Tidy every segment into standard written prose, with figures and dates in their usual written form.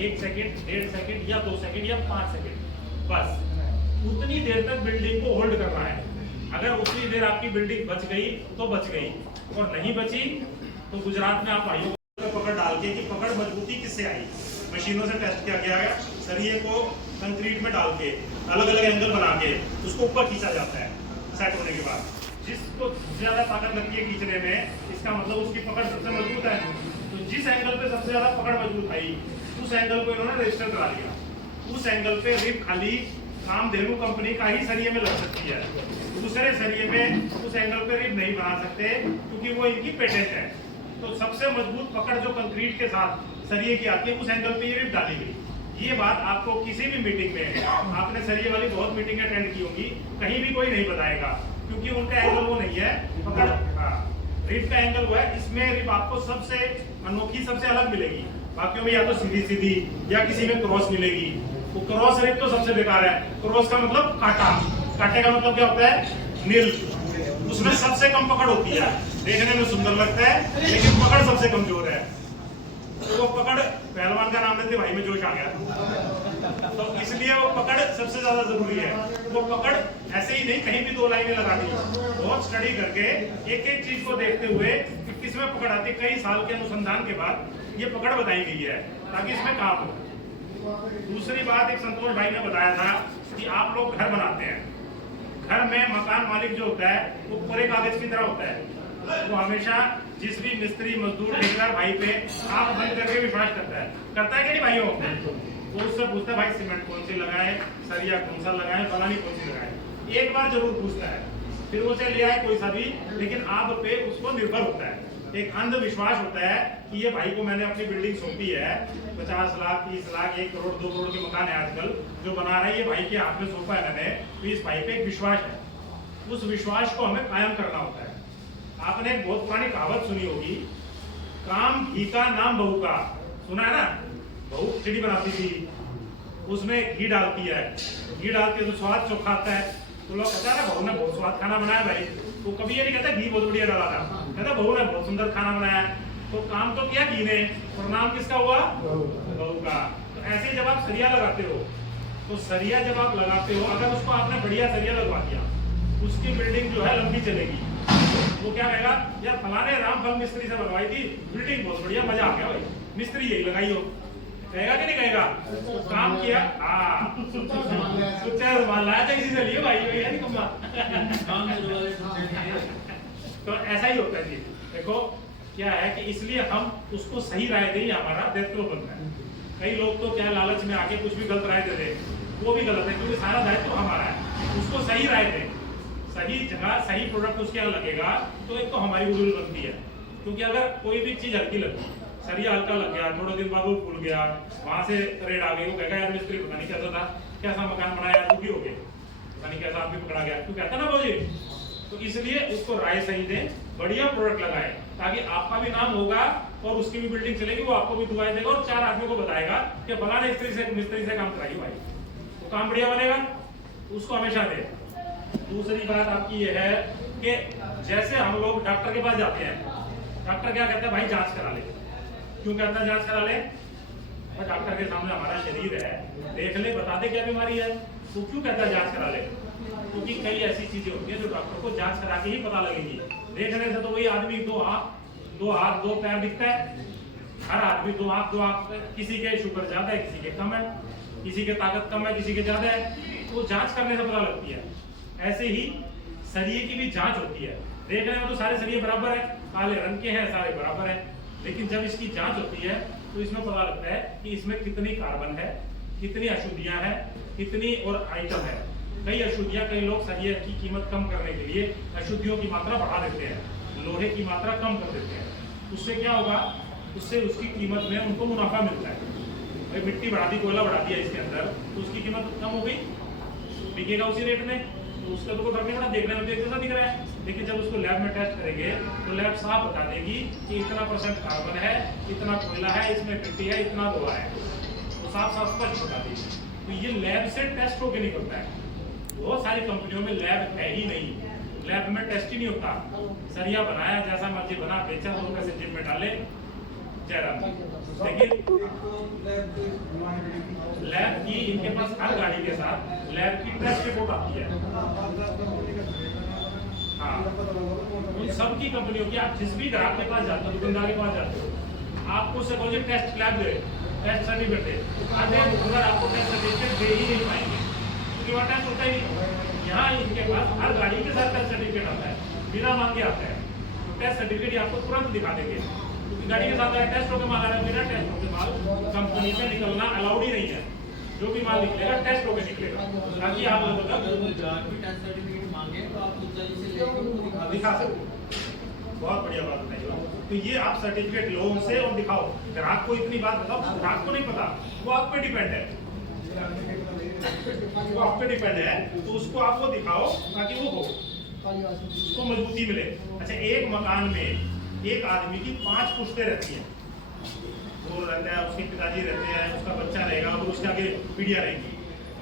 1 second, 1.5 second या 2 second या 5 second, बस उतनी देर तक बिल्डिंग को होल्ड करना है। अगर उतनी देर आपकी बिल्डिंग बच गई तो बच गई, और नहीं बची तो गुजरात में आप भाइयों को पकड़ डाल के कि पकड़ मजबूती किससे आई, मशीनों से टेस्ट किया गया है। सरिये को कंक्रीट में डाल के अलग अलग एंगल बना के उसको ऊपर खींचा जाता है सेट होने के बाद। जिसको ज्यादा ताकत लगती है खींचने में, इसका मतलब उसकी पकड़ सबसे मजबूत है। तो जिस एंगल पे सबसे ज्यादा पकड़ मजबूत आई उस एंगल को इन्होंने रजिस्टर करा लिया। उस एंगल पे रिब खाली कामधेनु कंपनी का ही सरिये में लग सकती है, दूसरे सरिये में उस एंगल पे रिब नहीं बना सकते क्योंकि वो इनकी पेटेंट है। तो सबसे मजबूत पकड़ जो कंक्रीट के साथ सरिये की आती है उस एंगल पे ये रिब डाली गई। ये बात आपको किसी भी मीटिंग में, आपने सरिये वाली बहुत मीटिंग अटेंड की होंगी, कहीं भी कोई नहीं बताएगा क्योंकि उनका एंगल वो नहीं है। पकड़ रिब का एंगल वो है, इसमें रिब आपको सबसे अनोखी सबसे अलग मिलेगी। बाकियों में या तो सीधी सीधी या किसी में क्रॉस मिलेगी। वो क्रॉस रिब तो सबसे बेकार है। क्रॉस का मतलब काटा, काटे का मतलब क्या होता है नील। उसमें सबसे कम पकड़ होती है, देखने में सुंदर लगता है लेकिन पकड़ सबसे कमजोर है। तो वो पकड़, पहलवान का नाम लेते भाई में जोश आ गया, तो इसलिए वो पकड़ सबसे ज्यादा जरूरी है। वो पकड़ ऐसे ही नहीं कहीं भी 2 लाइनें लगा दी, बहुत स्टडी करके एक एक चीज को देखते हुए कि किसमें पकड़ आती है, कई साल के अनुसंधान के बाद ये पकड़ बताई गई है ताकि इसमें काम हो। दूसरी बात, एक संतोष भाई ने बताया था कि आप लोग घर बनाते हैं, घर में मकान मालिक जो होता है वो पूरे कागज की तरह होता है। वो हमेशा जिस भी मिस्त्री मजदूर ठेकेदार भाई पे आप बंद करके विश्वास करता है कि नहीं भाइयों? वो उससे पूछता है भाई सीमेंट कौन सी लगाए, सरिया कौन सा लगाए, फलानी कौन सी लगाए, एक बार जरूर पूछता है, फिर उसे ले आए कोई सा भी, लेकिन आप पे उसको निर्भर होता है। एक अंधविश्वास होता है कि ये भाई को मैंने अपनी बिल्डिंग सौंपी है, 50 लाख 30 लाख 1 करोड़ 2 करोड़ के मकान है आजकल जो बना रहा है, ये भाई के हाथ में सौंपा है मैंने, तो इस भाई पे एक विश्वास है। उस विश्वास को हमें कायम करना होता है। आपने एक बहुत पुरानी कहावत सुनी होगी, काम घी का नाम बहू का, सुना है ना? बहू खिचड़ी बनाती थी, उसमें घी डालती है, घी डालती है तो स्वाद चोखा आता है, तो लोग कहता है ना बहू ने बहुत स्वाद खाना बनाया भाई। तो कभी ये नहीं कहता घी बहुत बढ़िया डाला था, कहता बहू ने बहुत सुंदर खाना बनाया। तो काम तो किया घी ने, और नाम किसका हुआ? बहू का। तो ऐसे जब आप सरिया लगाते हो, तो सरिया जब आप लगाते हो, अगर उसको आपने बढ़िया सरिया लगवा दिया, उसकी बिल्डिंग जो है लंबी चलेगी। वो क्या कहेगा, यार फलाने रामफल मिस्त्री से बनवाई थी, बिल्डिंग बहुत बढ़िया, मजा आ गया भाई, मिस्त्री यही लगाई हो, कहेगा कि नहीं कहेगा? तो काम किया, सामान लाया था इसी से लिए भाई, ये नहीं कमा। तो ऐसा ही होता है जी। देखो क्या है कि इसलिए हम उसको सही राय दें, हमारा दायित्व बनता है। कई लोग तो क्या लालच में आके कुछ भी गलत राय दे दे, वो भी गलत है क्योंकि सारा दायित्व हमारा है। उसको सही राय दें, सही जगह सही प्रोडक्ट उसके यहाँ लगेगा, तो एक तो हमारी उड़ूल बनती है। क्योंकि अगर कोई भी चीज हल्की लगी, सरिया हल्का लग गया, थोड़े दिन बाद वो फूल गया, वहां से रेड आ गई, वो कहेगा यार मिस्त्री पता नहीं कैसा था, कैसा मकान बनाया, दुखी हो गए, पता नहीं कैसा आदमी पकड़ा गया, तू कहता ना बोझे। तो इसलिए उसको राय सही दें, बढ़िया प्रोडक्ट लगाए, ताकि आपका भी नाम होगा और उसकी भी बिल्डिंग चलेगी, वो आपको भी दुआएं देगा और 4 आदमियों को बताएगा कि फलाने मिस्त्री से काम कराइए भाई, तो काम बढ़िया बनेगा। उसको हमेशा दे। दूसरी बात आपकी ये है कि जैसे हम लोग डॉक्टर के पास जाते हैं, डॉक्टर क्या कहता है भाई जांच करा ले। क्यों कहता है जांच करा ले? डॉक्टर के सामने हमारा शरीर है, देख ले, बता दे क्या बीमारी है। तो क्यों कहता है जांच करा ले? क्योंकि कई ऐसी चीजें होती है जो डॉक्टर को जांच करा के ही पता लगेगी। देखने से तो वही आदमी 2 हाथ 2 पैर दिखता है, हर आदमी 2 आंख, किसी के शुगर ज्यादा है, किसी के कम है, किसी के ताकत कम है, किसी के ज्यादा है, तो जांच करने से पता लगती है। ऐसे ही सरिये की भी जांच होती है। देखने में तो सारे सरिये बराबर है, काले रंग के हैं, सारे बराबर है, लेकिन जब इसकी जांच होती है तो इसमें पता लगता है कि इसमें कितनी कार्बन है, कितनी अशुद्धियां हैं, कितनी और आइटम है। कई अशुद्धियां, कई लोग सरिये की कीमत कम करने के लिए अशुद्धियों की मात्रा बढ़ा देते हैं, लोहे की मात्रा कम कर देते हैं। उससे क्या होगा? उससे उसकी कीमत में उनको मुनाफा मिलता है। भाई मिट्टी बढ़ा दी, कोयला बढ़ा दिया इसके अंदर, तो उसकी कीमत कम हो गई, बिकेगा उसी रेट में, तो उसका तो कोई फर्क नहीं पड़ा, देखने में तो एक जैसा दिख रहा है। लेकिन जब उसको लैब में टेस्ट करेंगे तो लैब साफ बता देगी कि इतना % कार्बन है, इतना कोयला है, इसमें मिट्टी है, इतना लोहा है, तो साफ स्पष्ट बता देगी। तो ये लैब से टेस्ट होके निकलता है। बहुत सारी कंपनियों में लैब है ही नहीं, लैब में टेस्ट ही नहीं होता। सरिया बनाया, जैसा मर्जी बना, बेचा, 2 पैसे जेब में डाले, जयराम। लेकिन कि इनके पास हर गाड़ी के साथ लैब की टेस्ट रिपोर्ट आती है। हाँ, उन सब की कंपनियों की आप जिस भी ग्राहक के पास जाते हो, दुकानदार के पास जाते हो, आपको से बोलिए टेस्ट लैब दे, टेस्ट सर्टिफिकेट, आधे दुकानदार आपको टेस्ट सर्टिफिकेट दे ही नहीं पाएंगे क्योंकि वहाँ टेस्ट होता ही नहीं। यहाँ इनके पास हर गाड़ी के साथ टेस्ट सर्टिफिकेट आता है, बिना मांगे आता है। टेस्ट सर्टिफिकेट आपको तुरंत दिखा देंगे क्योंकि गाड़ी के साथ टेस्ट होकर माल आ रहा है, बिना टेस्ट होकर माल कंपनी से निकलना अलाउड ही नहीं है। जो भी माल निकलेगा टेस्ट होकर निकलेगा, ताकि आप लोगों का टेस्ट सर्टिफिकेट मांगे तो आप उस तरीके से लेकर दिखा सकते। बहुत बढ़िया बात बताई। तो ये आप सर्टिफिकेट लो उनसे और दिखाओ। ग्राहक को इतनी बात बताओ, ग्राहक को नहीं पता, वो आप पे डिपेंड है, वो आप पे डिपेंड है, तो उसको आप वो दिखाओ ताकि वो हो, उसको मजबूती मिले। अच्छा, एक मकान में एक आदमी की 5 पुश्तें रहती हैं, वो रहता है, उसके पिताजी रहते हैं, उसका बच्चा रहेगा और उसके आगे पीढ़ियां रहेंगी।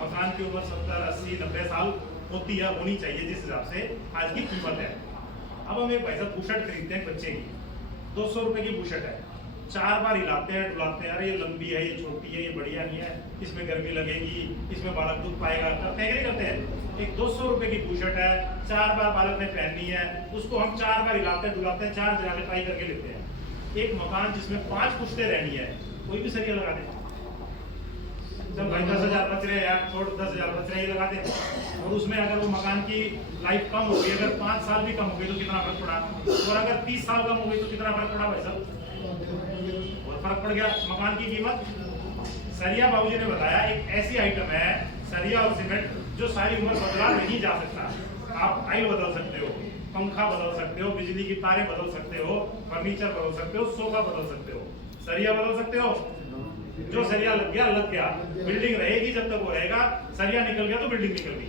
मकान की उम्र 70, 80, 90 साल होती है, होनी चाहिए जिस हिसाब से आज की कीमत है। अब हम एक भाई साहब बुशर्ट खरीदते हैं बच्चे की, 200 रुपए की बुशर्ट है, 4 बार हिलाते हैं डुलाते हैं, अरे ये लंबी है, ये छोटी है, ये बढ़िया नहीं है, इसमें गर्मी लगेगी, इसमें बालक दुख पाएगा, करते हैं कि नहीं करते हैं। एक 200 रुपए की बुशर्ट है, 4 बार बालक ने पहननी है, उसको हम 4 बार हिलाते डुलाते हैं, 4 जगह ट्राई करके लेते हैं। एक मकान जिसमें 5 पुश्तें रहनी है, कोई भी सरिया लगा दे, जब भाई 10,000 बच रहे हैं यार, छोड़ 10,000 बच रहे हैं, ये लगा दे। और उसमें अगर वो मकान की लाइफ कम हो गई, अगर 5 साल भी कम हो गई तो कितना फर्क पड़ा, और अगर 30 साल कम हो गई तो कितना फर्क पड़ा भाई साहब, बहुत फर्क पड़ गया मकान की कीमत। सरिया बाबूजी ने बताया एक ऐसी आइटम है, सरिया और सीमेंट, जो सारी उम्र बदला नहीं जा सकता। आप टाइल बदल सकते हो, पंखा बदल सकते हो, बिजली की तारें बदल सकते हो, फर्नीचर बदल सकते हो, सोफा बदल सकते हो, सरिया बदल सकते हो। जो सरिया लग गया, बिल्डिंग रहेगी जब तक वो रहेगा, सरिया निकल गया तो बिल्डिंग निकल गई।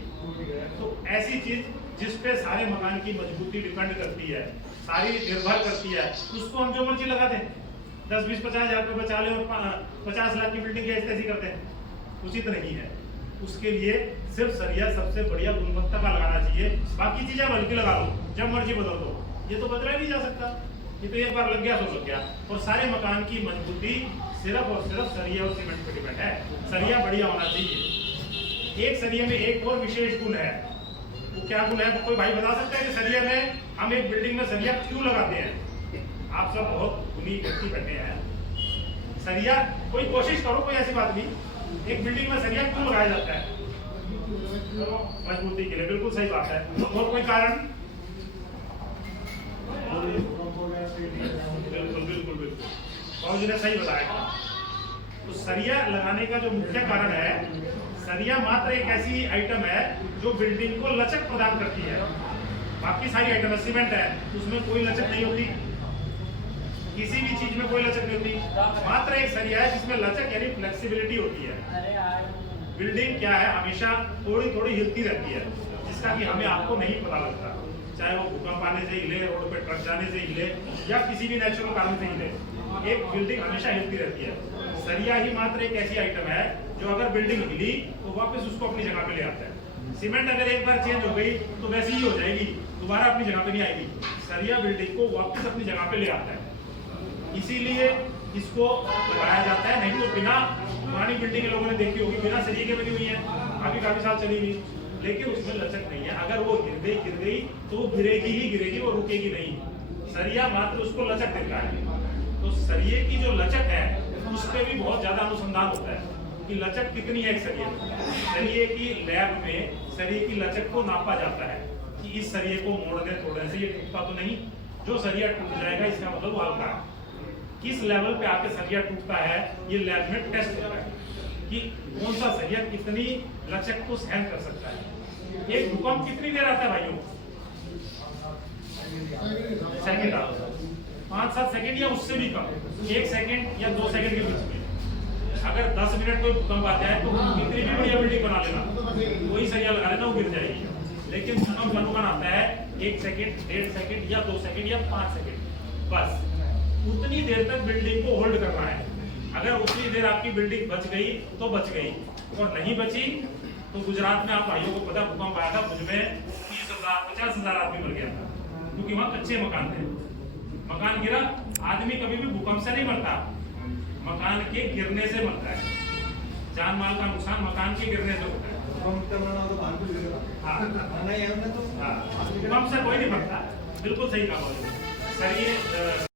तो ऐसी चीज जिस पे सारे मकान की मजबूती डिपेंड करती है, सारी निर्भर करती है, उसको हम जो मर्जी लगा दें, 10, 20, 50 हजार रुपये बचा ले और 50 लाख की बिल्डिंग कैसे ऐसी करते हैं, उचित नहीं है। उसके लिए सिर्फ सरिया सबसे बढ़िया गुणवत्ता का लगाना चाहिए, बाकी चीजें हल्की लगा लो, जब मर्जी बदल दो, ये तो बदला नहीं जा सकता, ये तो एक बार लग गया तो लग गया। और सारे मकान की मजबूती सिर्फ और सिर्फ सरिया और सीमेंट पे डिपेंड है। सरिया बढ़िया होना चाहिए। एक सरिया में एक और विशेष गुण है, वो क्या गुण है, कोई भाई बता सकता है कि सरिया में हम एक बिल्डिंग में सरिया क्यों लगाते हैं? आप सब बहुत गुणी व्यक्ति बैठे हैं, सरिया कोई कोशिश करो, कोई ऐसी बात नहीं, एक बिल्डिंग में सरिया क्यों लगाया जाता है? मजबूती के लिए, बिल्कुल सही बात है। और कोई कारण? बिल्कुल बिल्कुल बिल्कुल, बाबूजी ने सही बताया। तो सरिया लगाने का जो मुख्य कारण है, सरिया मात्र एक ऐसी आइटम है जो बिल्डिंग को लचक प्रदान करती है। बाकी सारी आइटम, सीमेंट है, उसमें कोई लचक नहीं होती, किसी भी चीज में कोई लचक नहीं होती। मात्र एक सरिया है जिसमें लचक यानी फ्लेक्सिबिलिटी होती है। बिल्डिंग क्या है, हमेशा थोड़ी थोड़ी हिलती रहती है, जिसका कि हमें आपको नहीं पता लगता, चाहे वो भूकंप आने से हिले, रोड पे ट्रक जाने से हिले, या किसी भी नेचुरल कारण से हिले, एक बिल्डिंग हमेशा हिलती रहती है। सरिया ही मात्र एक ऐसी आइटम है जो अगर बिल्डिंग हिली तो वापस उसको अपनी जगह पे ले आता है। सीमेंट अगर एक बार चेंज हो गई तो वैसी ही हो जाएगी, दोबारा अपनी जगह पे नहीं आएगी। सरिया बिल्डिंग को वापस अपनी जगह पे ले आता है, इसीलिए इसको लगाया जाता है। नहीं तो बिना, पुरानी बिल्डिंग के लोगों ने देखी होगी, बिना सरिये के बनी हुई है, काफी साल चली हुई, लेकिन उसमें लचक नहीं है। अगर वो गिर गई तो वो गिरेगी ही गिरेगी, वो रुकेगी नहीं। सरिया मात्र उसको लचक देता है। तो सरिये की जो लचक है उस पर भी बहुत ज्यादा अनुसंधान होता है कि लचक कितनी है एक सरिये की। लैब में सरिये की लचक को नापा जाता है कि इस सरिये को मोड़ने तोड़ने से ये टूटता तो नहीं, जो सरिया टूट जाएगा इसका मतलब वो हल्का है। किस लेवल पे आके सरिया टूटता है ये लैब में टेस्ट होता है कि कौन सा सरिया कितनी लचक को सहन कर सकता है। एक भूकंप कितनी देर आता है भाइयों? सेकंड आता है, 5-7 सेकंड या उससे भी कम, 1 सेकंड या 2 सेकंड के बीच में। अगर 10 मिनट कोई भूकंप आ जाए तो कितनी भी बढ़िया बिल्डिंग बना लेना, वही सरिया लगा लेना, वो गिर जाएगी। लेकिन भूकंप अनुमान आता है 1 सेकंड, 1.5 सेकंड या 2 सेकंड या 5 सेकंड, बस उतनी देर तक बिल्डिंग को होल्ड करना है। अगर उतनी देर आपकी बिल्डिंग बच गई तो बच गई, और नहीं बची तो गुजरात में आप भाइयों को पता भूकंप आया था, मुझमें 30,000-50,000 आदमी मर गया था, क्योंकि वहां कच्चे मकान थे। मकान गिरा, आदमी कभी भी भूकंप से नहीं मरता, मकान के गिरने से मरता है। जान माल का नुकसान मकान के गिरने से होता है। हाँ हाँ, भूकंप से कोई नहीं बनता, बिल्कुल सही कहा सर। ये